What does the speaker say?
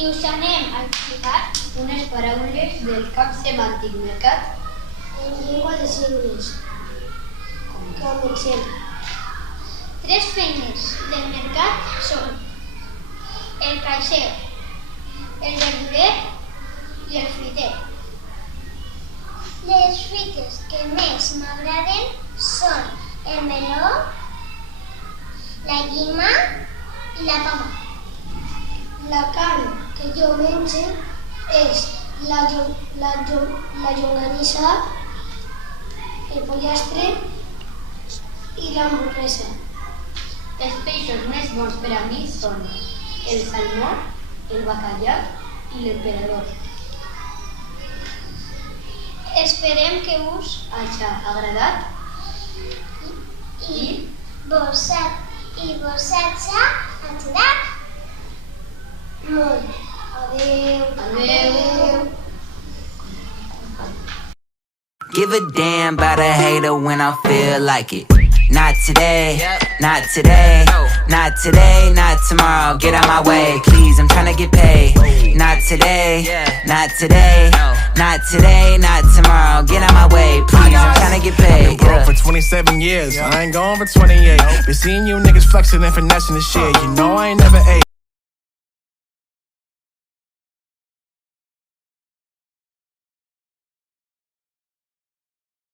I us anem a explicar unes paraules del camp semàntic mercat en llengua de signes. Comencem. Tres feines del mercat són el caixer, el verdurer i el fruiter. Les fruites que més m'agraden són el meló, la llima i la poma. La carn que jo menge és la llonganissa, el pollastre i l'hamburguesa. Els peixos més bons per a mi són el salmó, el bacallà i l'emperador. Esperem que us hagi agradat I vos hagi ajudat molt. Adeu. Adeu. Give a damn about a hater when I feel like it. Not today, not today, not today, not tomorrow. Get out my way, please, I'm tryna get paid. Not today, not today, not today, not tomorrow. Get out my way, please, I'm tryna get paid. I've been broke for 27 years, I ain't going for 28. Been seeing you niggas flexing and finessing the shit, you know I ain't never ate.